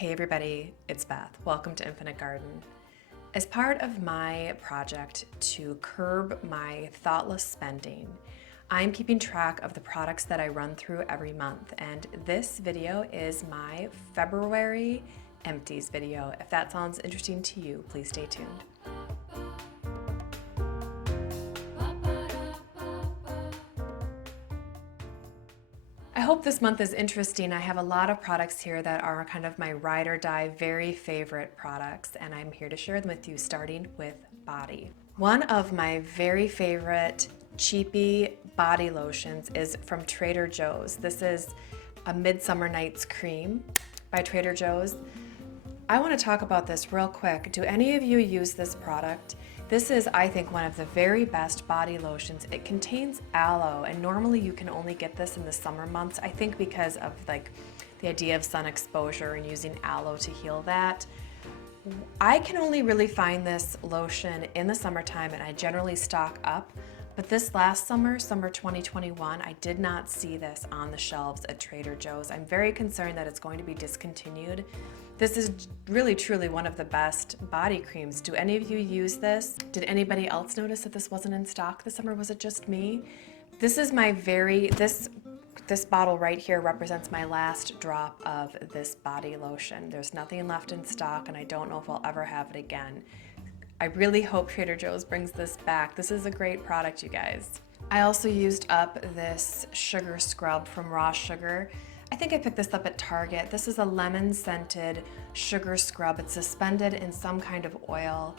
Hey everybody, it's Beth. Welcome to Infinite Garden. As part of my project to curb my thoughtless spending, I'm keeping track of the products that I run through every month, and this video is my February Empties video. If that sounds interesting to you, please stay tuned. I hope this month is interesting. I have a lot of products here that are kind of my ride or die very favorite products, and I'm here to share them with you, starting with body. One of my very favorite cheapy body lotions is from Trader Joe's. This is a Midsummer Night's Cream by Trader Joe's. I want to talk about this real quick. Do any of you use this product? This is, I think, one of the very best body lotions. It contains aloe, and normally you can only get this in the summer months, I think because of like the idea of sun exposure and using aloe to heal that. I can only really find this lotion in the summertime, and I generally stock up. But this last summer, summer 2021, I did not see this on the shelves at Trader Joe's. I'm very concerned that it's going to be discontinued. This is really, truly one of the best body creams. Do any of you use this? Did anybody else notice that this wasn't in stock this summer? Was it just me? This is my this bottle right here represents my last drop of this body lotion. There's nothing left in stock, and I don't know if I'll ever have it again. I really hope Trader Joe's brings this back. This is a great product, you guys. I also used up this sugar scrub from Raw Sugar. I think I picked this up at Target. This is a lemon scented sugar scrub. It's suspended in some kind of oil,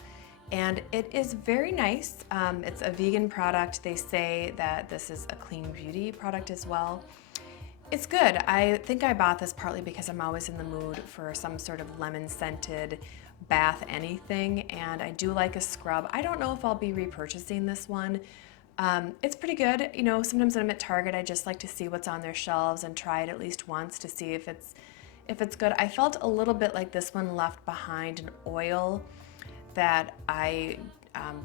and it is very nice. It's a vegan product. They say that this is a clean beauty product as well. It's good. I think I bought this partly because I'm always in the mood for some sort of lemon scented bath anything, and I do like a scrub. I don't know if I'll be repurchasing this one. It's pretty good. You know, sometimes when I'm at Target, I just like to see what's on their shelves and try it at least once to see if it's good. I felt a little bit like this one left behind an oil that I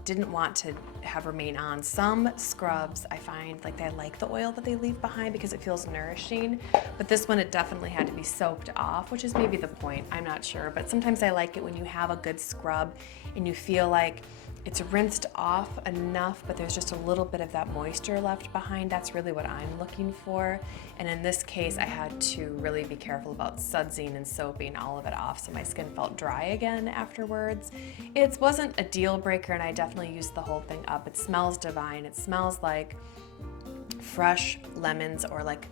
didn't want to have remain on. Some scrubs, I find like I like the oil that they leave behind because it feels nourishing, but this one, it definitely had to be soaked off, which is maybe the point, I'm not sure. But sometimes I like it when you have a good scrub and you feel like it's rinsed off enough, but there's just a little bit of that moisture left behind. That's really what I'm looking for. And in this case, I had to really be careful about sudsing and soaping all of it off, so my skin felt dry again afterwards. It wasn't a deal breaker, and I definitely used the whole thing up. It smells divine. It smells like fresh lemons, or like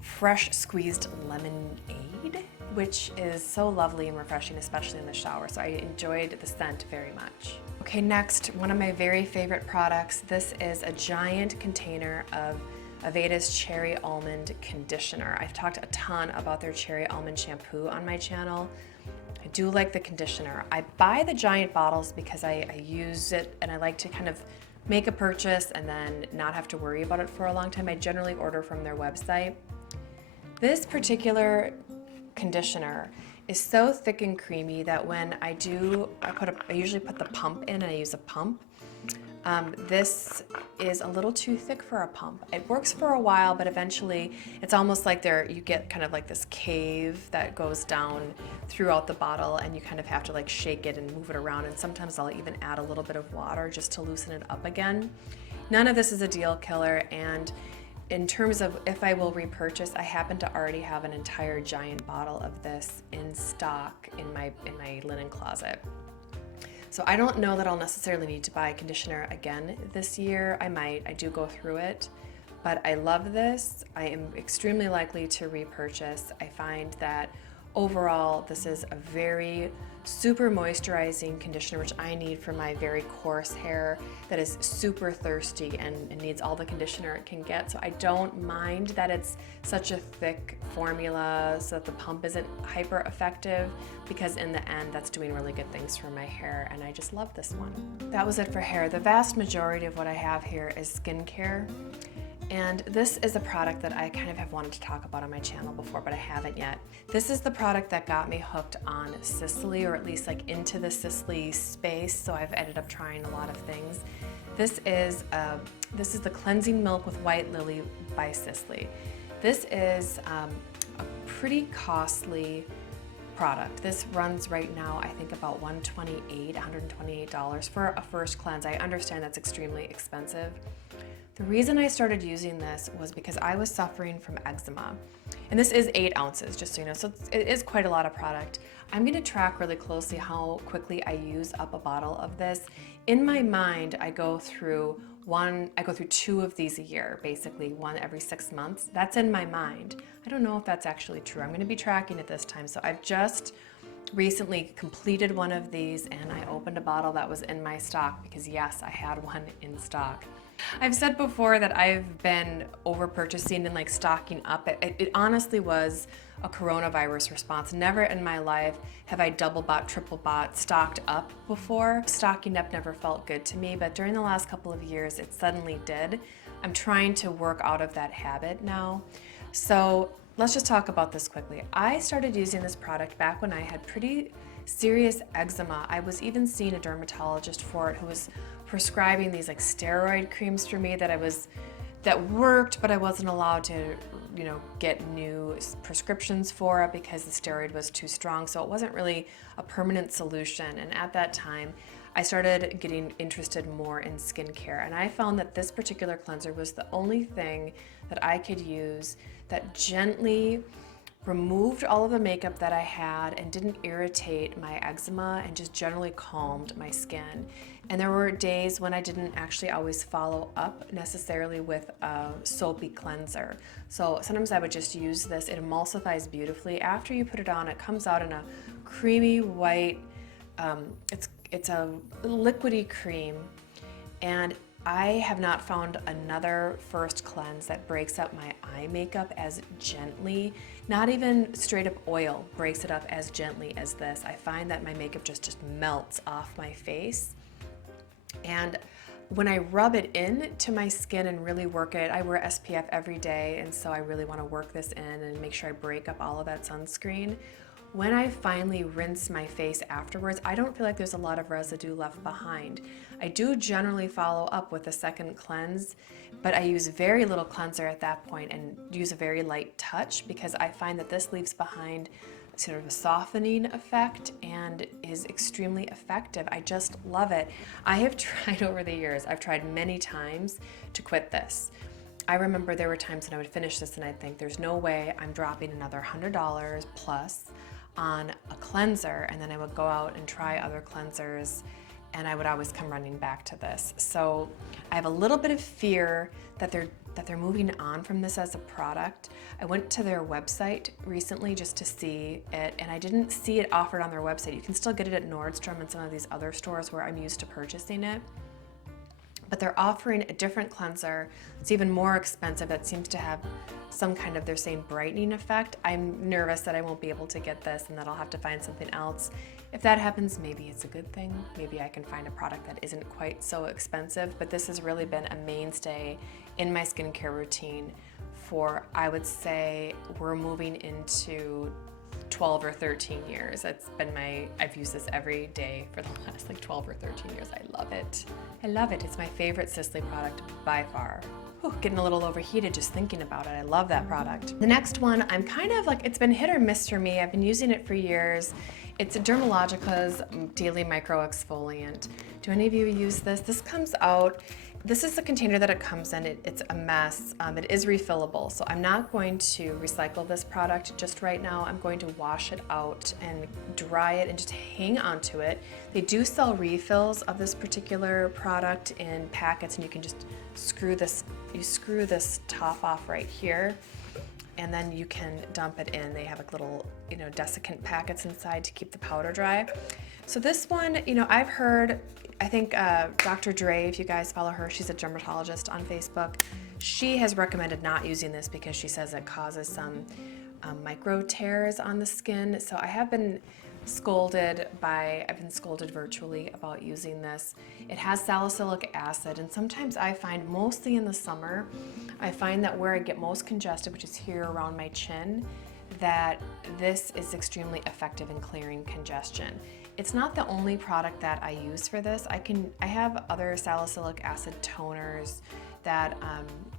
fresh squeezed lemonade, which is so lovely and refreshing, especially in the shower. So I enjoyed the scent very much. Okay, next, one of my very favorite products. This is a giant container of Aveda's Cherry Almond Conditioner. I've talked a ton about their Cherry Almond shampoo on my channel. I do like the conditioner. I buy the giant bottles because I use it and I like to kind of make a purchase and then not have to worry about it for a long time. I generally order from their website. This particular conditioner is so thick and creamy that when I usually put the pump in, and I use a pump. This is a little too thick for a pump. It works for a while, but eventually it's almost like you get kind of like this cave that goes down throughout the bottle, and you kind of have to like shake it and move it around, and sometimes I'll even add a little bit of water just to loosen it up again. None of this is a deal killer, and in terms of if I will repurchase, I happen to already have an entire giant bottle of this in stock in my linen closet. So I don't know that I'll necessarily need to buy a conditioner again this year. I might, I do go through it, but I love this. I am extremely likely to repurchase. I find that overall, this is a very super moisturizing conditioner, which I need for my very coarse hair that is super thirsty and needs all the conditioner it can get. So I don't mind that it's such a thick formula so that the pump isn't hyper effective, because in the end, that's doing really good things for my hair, and I just love this one. That was it for hair. The vast majority of what I have here is skincare. And this is a product that I kind of have wanted to talk about on my channel before, but I haven't yet. This is the product that got me hooked on Sisley, or at least like into the Sisley space, so I've ended up trying a lot of things. This is the Cleansing Milk with White Lily by Sisley. This is a pretty costly product. This runs right now, I think about $128 for a first cleanse. I understand that's extremely expensive. The reason I started using this was because I was suffering from eczema. And this is 8 ounces, just so you know, so it is quite a lot of product. I'm gonna track really closely how quickly I use up a bottle of this. In my mind, I go through 2 of these a year, basically 1 every 6 months. That's in my mind. I don't know if that's actually true. I'm gonna be tracking it this time. So I've just recently completed one of these and I opened a bottle that was in my stock because yes, I had one in stock. I've said before that I've been over purchasing and like stocking up. It honestly was a coronavirus response. Never in my life have I double bought, triple bought, stocked up before. Stocking up never felt good to me, but during the last couple of years, it suddenly did. I'm trying to work out of that habit now. So let's just talk about this quickly. I started using this product back when I had pretty serious eczema. I was even seeing a dermatologist for it who was prescribing these like steroid creams for me that worked, but I wasn't allowed to, you know, get new prescriptions for it because the steroid was too strong. So it wasn't really a permanent solution. And at that time, I started getting interested more in skincare. And I found that this particular cleanser was the only thing that I could use that gently removed all of the makeup that I had and didn't irritate my eczema and just generally calmed my skin. And there were days when I didn't actually always follow up necessarily with a soapy cleanser. So sometimes I would just use this. It emulsifies beautifully. After you put it on, it comes out in a creamy white, it's a liquidy cream. And I have not found another first cleanse that breaks up my eye makeup as gently. Not even straight up oil breaks it up as gently as this. I find that my makeup just melts off my face. And when I rub it in to my skin and really work it, I wear SPF every day, and so I really want to work this in and make sure I break up all of that sunscreen. When I finally rinse my face afterwards, I don't feel like there's a lot of residue left behind. I do generally follow up with a second cleanse, but I use very little cleanser at that point and use a very light touch because I find that this leaves behind sort of a softening effect and is extremely effective. I just love it. I have tried over the years, I've tried many times to quit this. I remember there were times when I would finish this and I'd think there's no way I'm dropping another $100 plus on a cleanser, and then I would go out and try other cleansers and I would always come running back to this. So I have a little bit of fear that they're moving on from this as a product. I went to their website recently just to see it, and I didn't see it offered on their website. You can still get it at Nordstrom and some of these other stores where I'm used to purchasing it. But they're offering a different cleanser. It's even more expensive. That seems to have some kind of, they're saying, brightening effect. I'm nervous that I won't be able to get this and that I'll have to find something else. If that happens, maybe it's a good thing. Maybe I can find a product that isn't quite so expensive, but this has really been a mainstay in my skincare routine for, I would say, we're moving into 12 or 13 years. I've used this every day for the last like 12 or 13 years. I love it. I love it. It's my favorite Sisley product by far. Whew, getting a little overheated just thinking about it. I love that product. The next one, I'm kind of like, it's been hit or miss for me. I've been using it for years. It's Dermalogica's Daily Micro Exfoliant. Do any of you use this? This comes out, this is the container that it comes in. It's a mess. It is refillable, so I'm not going to recycle this product just right now. I'm going to wash it out and dry it and just hang onto it. They do sell refills of this particular product in packets, and you can just screw this top off right here, and then you can dump it in. They have like little, desiccant packets inside to keep the powder dry. So this one, I've heard, I think Dr. Dre, if you guys follow her, she's a dermatologist on Facebook. She has recommended not using this because she says it causes some micro tears on the skin. So I've been scolded virtually about using this. It has salicylic acid, and sometimes I find, mostly in the summer, I find that where I get most congested, which is here around my chin, that this is extremely effective in clearing congestion. It's not the only product that I use for this. I have other salicylic acid toners that,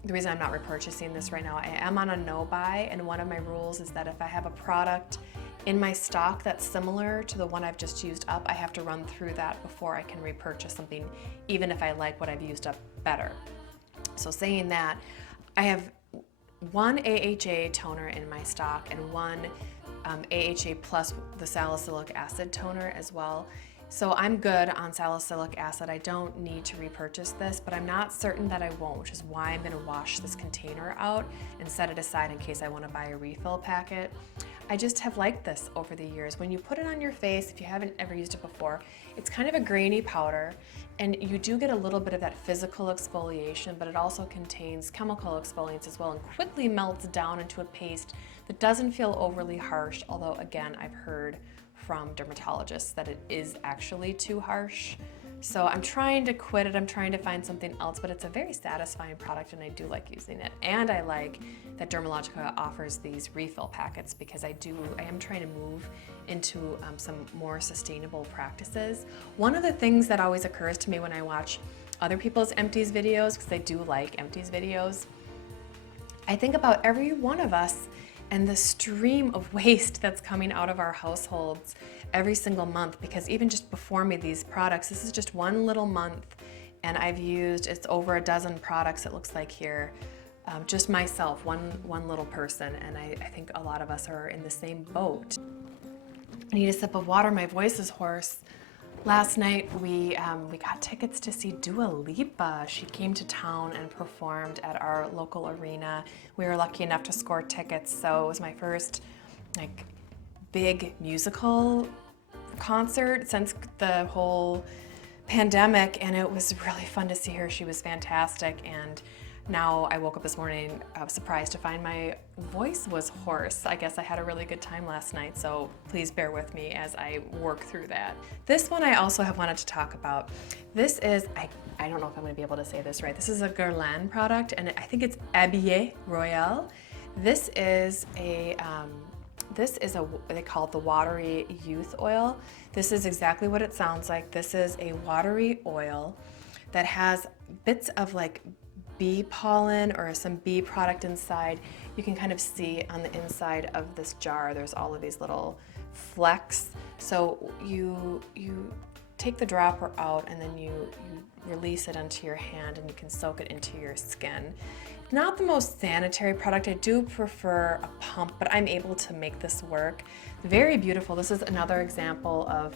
the reason I'm not repurchasing this right now, I am on a no buy, and one of my rules is that if I have a product in my stock that's similar to the one I've just used up. I have to run through that before I can repurchase something, even if I like what I've used up better. So saying that, I have one AHA toner in my stock and one AHA plus the salicylic acid toner as well. So I'm good on salicylic acid. I don't need to repurchase this, but I'm not certain that I won't, which is why I'm gonna wash this container out and set it aside in case I wanna buy a refill packet. I just have liked this over the years. When you put it on your face, if you haven't ever used it before, it's kind of a grainy powder, and you do get a little bit of that physical exfoliation, but it also contains chemical exfoliants as well and quickly melts down into a paste that doesn't feel overly harsh, although again, I've heard from dermatologists that it is actually too harsh. So I'm trying to quit it, I'm trying to find something else, but it's a very satisfying product and I do like using it. And I like that Dermalogica offers these refill packets because I am trying to move into some more sustainable practices. One of the things that always occurs to me when I watch other people's Empties videos, because I do like Empties videos, I think about every one of us and the stream of waste that's coming out of our households every single month, because even just before me, these products, this is just one little month and I've used, it's over a dozen products it looks like here, just myself, one little person, and I think a lot of us are in the same boat. I need a sip of water, my voice is hoarse. Last night we got tickets to see Dua Lipa. She came to town and performed at our local arena. We were lucky enough to score tickets, so it was my first like big musical concert since the whole pandemic, and it was really fun to see her. She was fantastic, and now I woke up this morning surprised to find my voice was hoarse. I guess I had a really good time last night, so please bear with me as I work through that. This one I also have wanted to talk about. This is, I don't know if I'm gonna be able to say this right. This is a Guerlain product, and I think it's Abeille Royale. This is a, they call it the Watery Youth Oil. This is exactly what it sounds like. This is a watery oil that has bits of like bee pollen or some bee product inside. You can kind of see on the inside of this jar, there's all of these little flecks. So you take the dropper out and then you release it onto your hand and you can soak it into your skin. Not the most sanitary product. I do prefer a pump, but I'm able to make this work. Very beautiful. This is another example of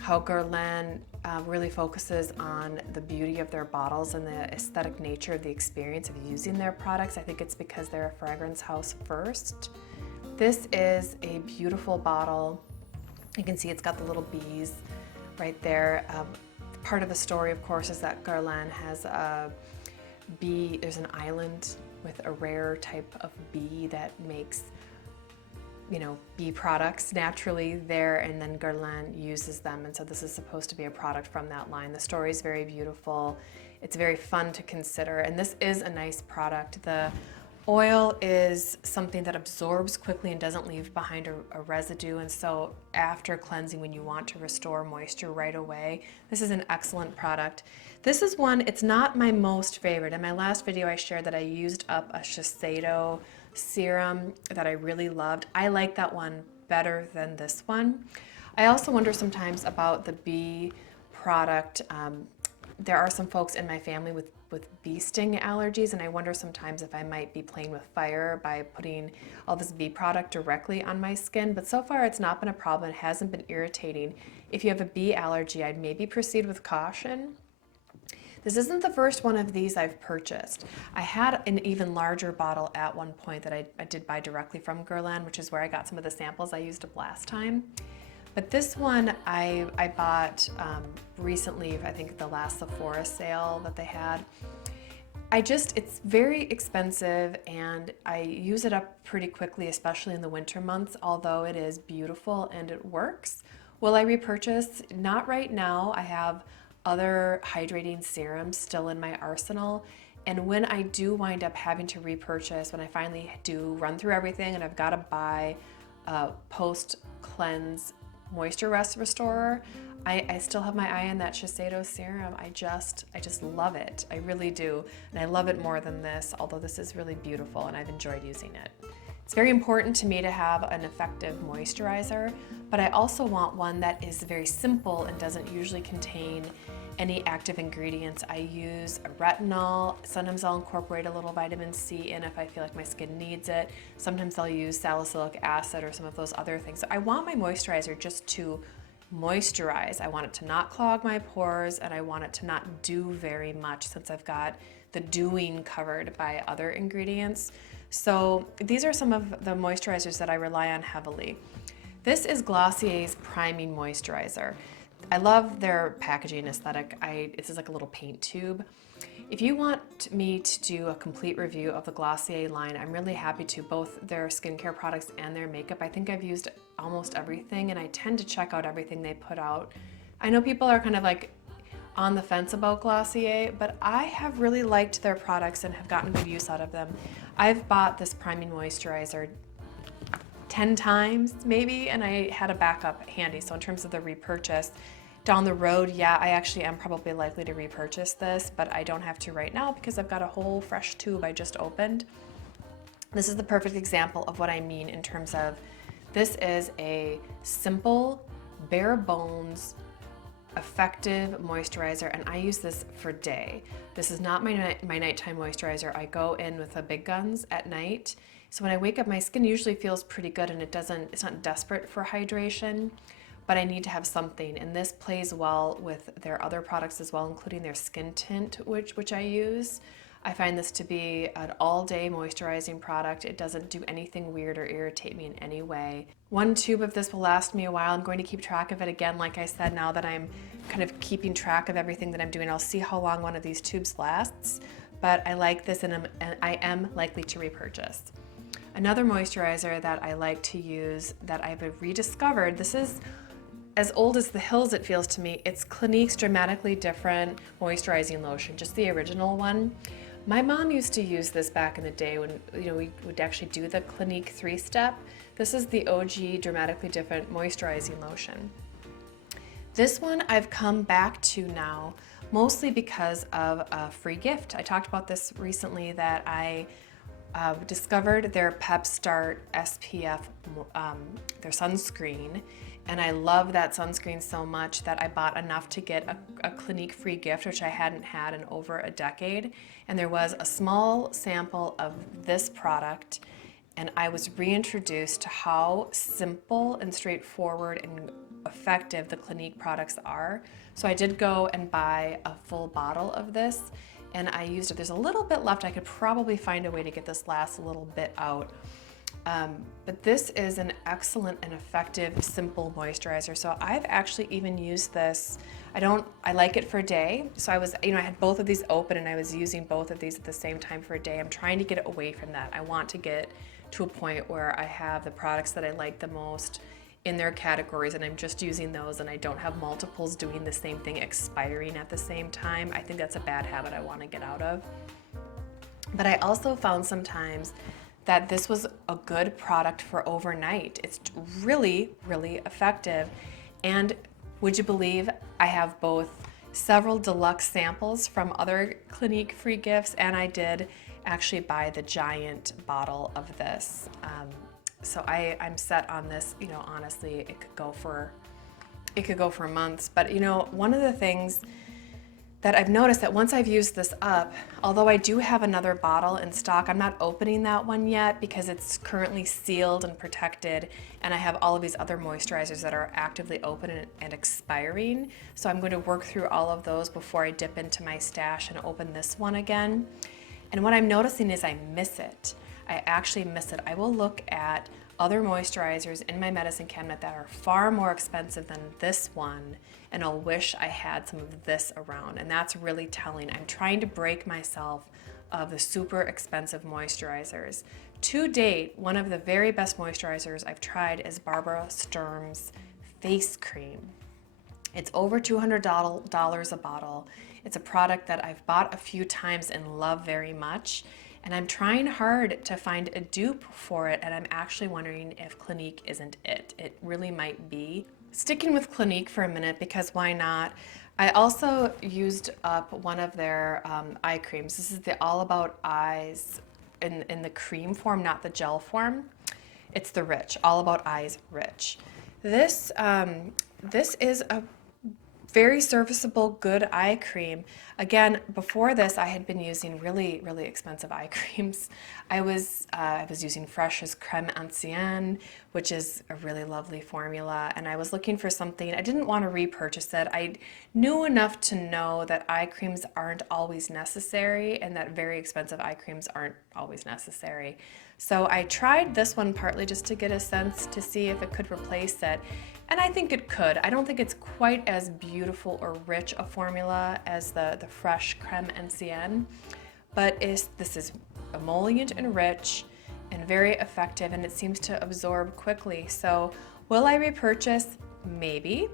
how Guerlain really focuses on the beauty of their bottles and the aesthetic nature of the experience of using their products. I think it's because they're a fragrance house first. This is a beautiful bottle. You can see it's got the little bees right there. Part of the story, of course, is that Guerlain has a bee, there's an island with a rare type of bee that makes, you know, bee products naturally there, and then Guerlain uses them, and so this is supposed to be a product from that line. The story is very beautiful. It's very fun to consider, and this is a nice product. The oil is something that absorbs quickly and doesn't leave behind a residue, and so after cleansing, when you want to restore moisture right away, this is an excellent product. This is one, it's not my most favorite. In my last video, I shared that I used up a Shiseido serum that I really loved. I like that one better than this one. I also wonder sometimes about the bee product. There are some folks in my family with bee sting allergies, and I wonder sometimes if I might be playing with fire by putting all this bee product directly on my skin, but so far it's not been a problem. It hasn't been irritating. If you have a bee allergy, I'd maybe proceed with caution. This isn't the first one of these I've purchased. I had an even larger bottle at one point that I did buy directly from Guerlain, which is where I got some of the samples I used up last time. But this one I bought recently, I think the last Sephora sale that they had. It's very expensive and I use it up pretty quickly, especially in the winter months, although it is beautiful and it works. Will I repurchase? Not right now. I have other hydrating serums still in my arsenal, and when I do wind up having to repurchase, when I finally do run through everything and I've got to buy a post-cleanse moisture restorer, I still have my eye on that Shiseido serum. I just love it. I really do, and I love it more than this, although this is really beautiful and I've enjoyed using it. It's very important to me to have an effective moisturizer, but I also want one that is very simple and doesn't usually contain any active ingredients. I use a retinol. Sometimes I'll incorporate a little vitamin C in if I feel like my skin needs it. Sometimes I'll use salicylic acid or some of those other things. So I want my moisturizer just to moisturize. I want it to not clog my pores, and I want it to not do very much since I've got the doing covered by other ingredients. So these are some of the moisturizers that I rely on heavily. This is Glossier's Priming Moisturizer. I love their packaging aesthetic. This is like a little paint tube. If you want me to do a complete review of the Glossier line, I'm really happy to, both their skincare products and their makeup. I think I've used almost everything, and I tend to check out everything they put out. I know people are kind of like on the fence about Glossier, but I have really liked their products and have gotten good use out of them. I've bought this priming moisturizer 10 times maybe, and I had a backup handy. So in terms of the repurchase, down the road, yeah, I actually am probably likely to repurchase this, but I don't have to right now because I've got a whole fresh tube I just opened. This is the perfect example of what I mean in terms of this is a simple, bare bones, effective moisturizer, and I use this for day. This is not my nighttime moisturizer. I go in with the big guns at night. So when I wake up, my skin usually feels pretty good and it's not desperate for hydration, but I need to have something. And this plays well with their other products as well, including their skin tint, which I use. I find this to be an all-day moisturizing product. It doesn't do anything weird or irritate me in any way. One tube of this will last me a while. I'm going to keep track of it again, like I said, now that I'm kind of keeping track of everything that I'm doing. I'll see how long one of these tubes lasts, but I like this and I am likely to repurchase. Another moisturizer that I like to use that I've rediscovered, this is as old as the hills, it feels to me. It's Clinique's Dramatically Different Moisturizing Lotion, just the original one. My mom used to use this back in the day when we would actually do the Clinique 3-step. This is the OG Dramatically Different Moisturizing Lotion. This one I've come back to now, mostly because of a free gift. I talked about this recently that I discovered their Pep Start SPF, their sunscreen, and I love that sunscreen so much that I bought enough to get a Clinique free gift, which I hadn't had in over a decade. And there was a small sample of this product, and I was reintroduced to how simple and straightforward and effective the Clinique products are. So I did go and buy a full bottle of this, and I used it. There's a little bit left. I could probably find a way to get this last little bit out. But this is an excellent and effective, simple moisturizer. So I've actually even used this. I like it for a day. So I had both of these open and I was using both of these at the same time for a day. I'm trying to get away from that. I want to get to a point where I have the products that I like the most in their categories and I'm just using those, and I don't have multiples doing the same thing expiring at the same time. I think that's a bad habit I want to get out of. But I also found sometimes that this was a good product for overnight. It's really, really effective. And would you believe I have both several deluxe samples from other Clinique free gifts, and I did actually buy the giant bottle of this. So I'm set on this. Honestly, it could go for months. But one of the things that I've noticed that once I've used this up, although I do have another bottle in stock, I'm not opening that one yet because it's currently sealed and protected, and I have all of these other moisturizers that are actively open and expiring. So I'm going to work through all of those before I dip into my stash and open this one again. And what I'm noticing is I miss it. I actually miss it. I will look at other moisturizers in my medicine cabinet that are far more expensive than this one, and I'll wish I had some of this around, and that's really telling. I'm trying to break myself of the super expensive moisturizers. To date, one of the very best moisturizers I've tried is Barbara Sturm's face cream. It's over $200 a bottle. It's a product that I've bought a few times and love very much. And I'm trying hard to find a dupe for it, and I'm actually wondering if Clinique isn't it. It really might be. Sticking with Clinique for a minute, because why not? I also used up one of their eye creams. This is the All About Eyes in the cream form, not the gel form. It's the Rich, All About Eyes Rich. This is a very serviceable, good eye cream. Again, before this, I had been using really, really expensive eye creams. I was using Fresh's Creme Ancienne, which is a really lovely formula, and I was looking for something. I didn't want to repurchase it. I knew enough to know that eye creams aren't always necessary, and that very expensive eye creams aren't always necessary. So I tried this one partly just to get a sense to see if it could replace it. And I think it could. I don't think it's quite as beautiful or rich a formula as the Fresh Creme Ancienne, but this is emollient and rich and very effective, and it seems to absorb quickly. So will I repurchase? Maybe.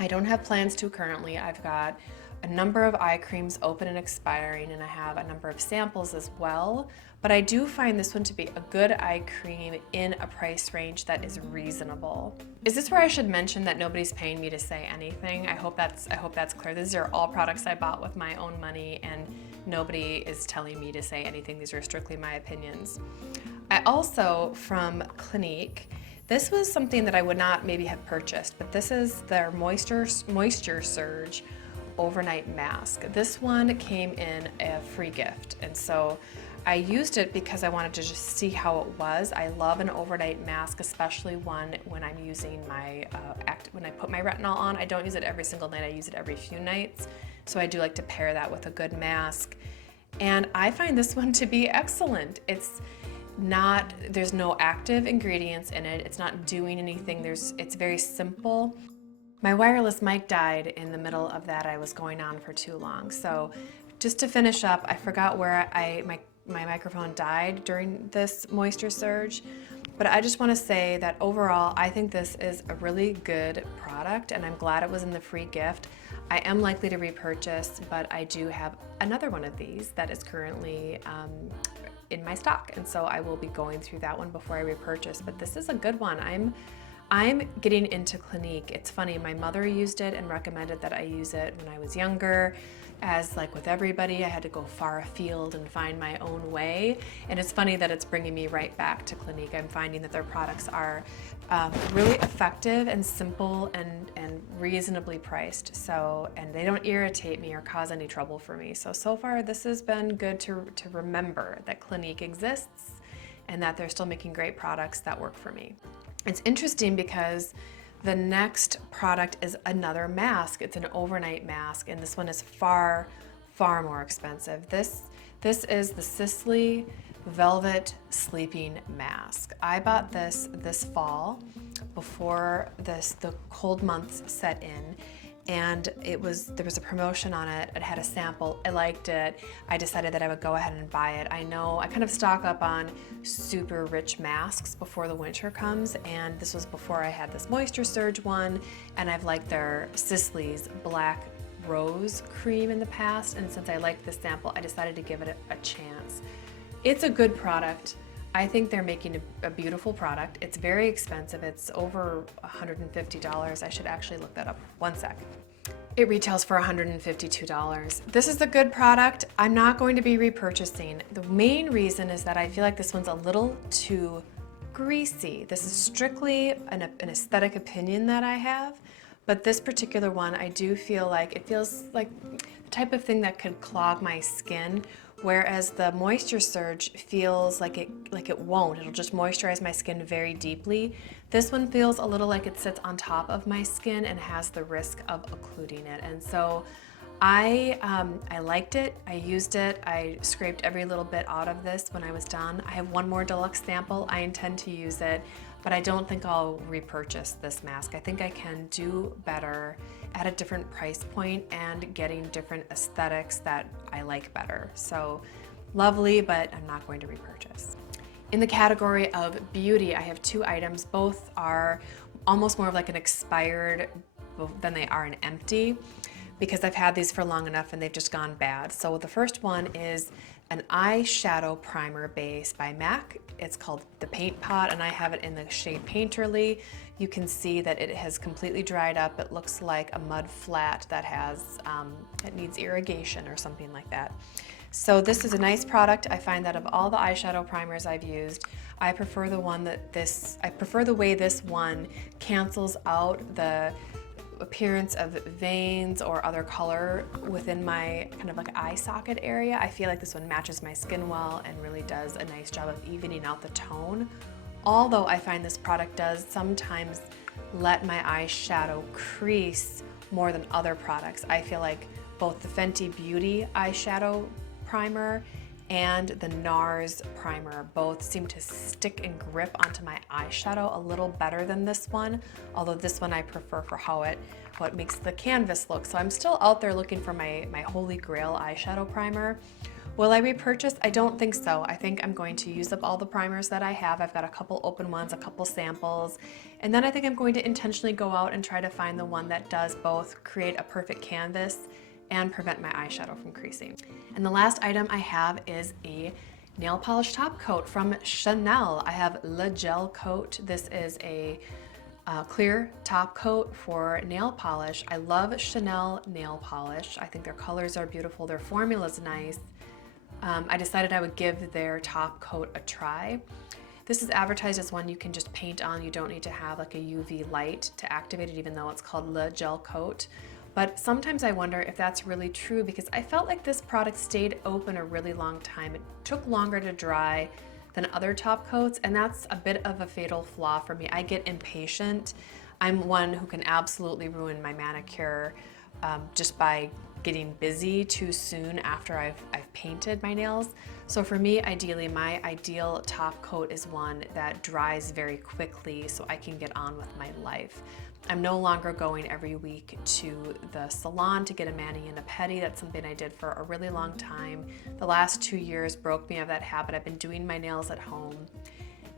I don't have plans to currently. I've got a number of eye creams open and expiring, and I have a number of samples as well. But I do find this one to be a good eye cream in a price range that is reasonable. Is this where I should mention that nobody's paying me to say anything? I hope that's clear. These are all products I bought with my own money, and nobody is telling me to say anything. These are strictly my opinions. I also, from Clinique, this was something that I would not maybe have purchased, but this is their Moisture Surge Overnight Mask. This one came in a free gift, and so I used it because I wanted to just see how it was. I love an overnight mask, especially one when I'm using my, when I put my retinol on. I don't use it every single night, I use it every few nights. So I do like to pair that with a good mask. And I find this one to be excellent. There's no active ingredients in it. It's not doing anything. It's very simple. My wireless mic died in the middle of that. I was going on for too long. So just to finish up, I forgot where my microphone died during this moisture surge, but I just want to say that overall I think this is a really good product, and I'm glad it was in the free gift. I am likely to repurchase, but I do have another one of these that is currently in my stock, and so I will be going through that one before I repurchase. But this is a good one. I'm getting into Clinique. It's funny, my mother used it and recommended that I use it when I was younger. As like with everybody, I had to go far afield and find my own way. And it's funny that it's bringing me right back to Clinique. I'm finding that their products are really effective and simple and reasonably priced. So, and they don't irritate me or cause any trouble for me. So far this has been good to remember that Clinique exists and that they're still making great products that work for me. It's interesting because the next product is another mask. It's an overnight mask, and this one is far, far more expensive. This is the Sisley Velvet Sleeping Mask. I bought this fall before the cold months set in, and there was a promotion on it. It had a sample. I liked it. I decided that I would go ahead and buy it. I know I kind of stock up on super rich masks before the winter comes, and this was before I had this Moisture Surge one, and I've liked their Sisley's Black Rose cream in the past, and since I liked this sample, I decided to give it a chance. It's a good product. I think they're making a beautiful product. It's very expensive. It's over $150. I should actually look that up. One sec. It retails for $152. This is a good product. I'm not going to be repurchasing. The main reason is that I feel like this one's a little too greasy. This is strictly an aesthetic opinion that I have, but this particular one, I do feel like it feels like the type of thing that could clog my skin, whereas the Moisture Surge feels like it won't. It'll just moisturize my skin very deeply. This one feels a little like it sits on top of my skin and has the risk of occluding it. And so I liked it. I used it. I scraped every little bit out of this when I was done. I have one more deluxe sample. I intend to use it, but I don't think I'll repurchase this mask. I think I can do better at a different price point and getting different aesthetics that I like better. So lovely, but I'm not going to repurchase. In the category of beauty, I have two items. Both are almost more of like an expired than they are an empty, because I've had these for long enough and they've just gone bad. So the first one is an eyeshadow primer base by MAC. It's called the Paint Pot, and I have it in the shade Painterly. You can see that it has completely dried up. It looks like a mud flat that has, it needs irrigation or something like that. So this is a nice product. I find that of all the eyeshadow primers I've used, I prefer the way this one cancels out the appearance of veins or other color within my kind of like eye socket area. I feel like this one matches my skin well and really does a nice job of evening out the tone. Although I find this product does sometimes let my eyeshadow crease more than other products. I feel like both the Fenty Beauty eyeshadow primer and the NARS primer both seem to stick and grip onto my eyeshadow a little better than this one, although this one I prefer for how it makes the canvas look. So I'm still out there looking for my holy grail eyeshadow primer. Will I repurchase? I don't think so. I think I'm going to use up all the primers that I have. I've got a couple open ones, a couple samples, and then I think I'm going to intentionally go out and try to find the one that does both create a perfect canvas and prevent my eyeshadow from creasing. And the last item I have is a nail polish top coat from Chanel. I have Le Gel Coat. This is a clear top coat for nail polish. I love Chanel nail polish. I think their colors are beautiful. Their formula is nice. I decided I would give their top coat a try. This is advertised as one you can just paint on. You don't need to have like a UV light to activate it, even though it's called Le Gel Coat. But sometimes I wonder if that's really true, because I felt like this product stayed open a really long time. It took longer to dry than other top coats, and that's a bit of a fatal flaw for me. I get impatient. I'm one who can absolutely ruin my manicure just by getting busy too soon after I've painted my nails. So for me, ideally, my ideal top coat is one that dries very quickly so I can get on with my life. I'm no longer going every week to the salon to get a mani and a pedi. That's something I did for a really long time. The last 2 years broke me of that habit. I've been doing my nails at home.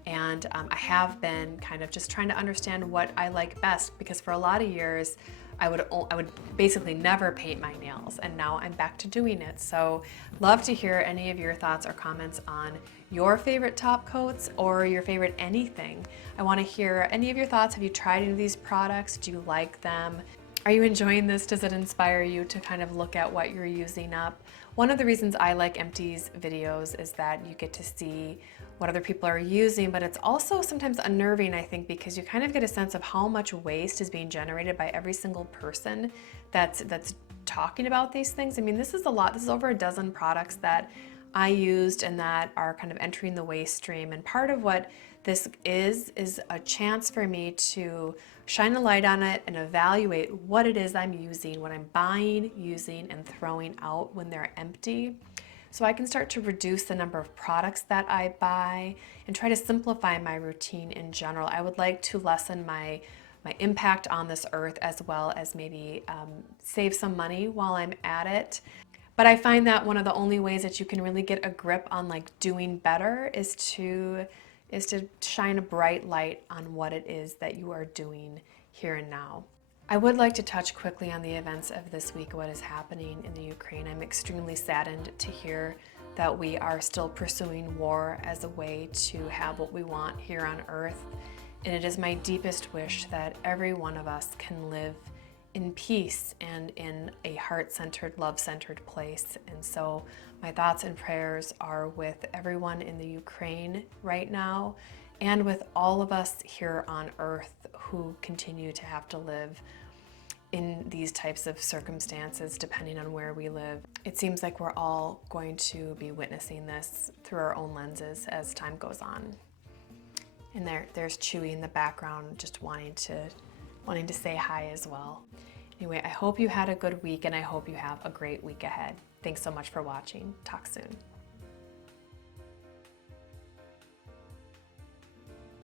And I have been kind of just trying to understand what I like best, because for a lot of years, I would basically never paint my nails, and now I'm back to doing it. So love to hear any of your thoughts or comments on your favorite top coats or your favorite anything. I want to hear any of your thoughts. Have you tried any of these products? Do you like them? Are you enjoying this? Does it inspire you to kind of look at what you're using up? One of the reasons I like Empties videos is that you get to see what other people are using, but it's also sometimes unnerving, I think, because you kind of get a sense of how much waste is being generated by every single person that's talking about these things. I mean, this is a lot. This is over a dozen products that I used and that are kind of entering the waste stream. And part of what this is a chance for me to shine a light on it and evaluate what it is I'm using, what I'm buying, using, and throwing out when they're empty. So I can start to reduce the number of products that I buy and try to simplify my routine in general. I would like to lessen my impact on this earth, as well as maybe save some money while I'm at it. But I find that one of the only ways that you can really get a grip on like doing better is to shine a bright light on what it is that you are doing here and now. I would like to touch quickly on the events of this week, what is happening in the Ukraine. I'm extremely saddened to hear that we are still pursuing war as a way to have what we want here on earth. And it is my deepest wish that every one of us can live in peace and in a heart-centered, love-centered place. And so my thoughts and prayers are with everyone in the Ukraine right now, and with all of us here on earth who continue to have to live in these types of circumstances, depending on where we live. It seems like we're all going to be witnessing this through our own lenses as time goes on. And there's Chewy in the background just wanting to say hi as well. Anyway, I hope you had a good week, and I hope you have a great week ahead. Thanks so much for watching. Talk soon.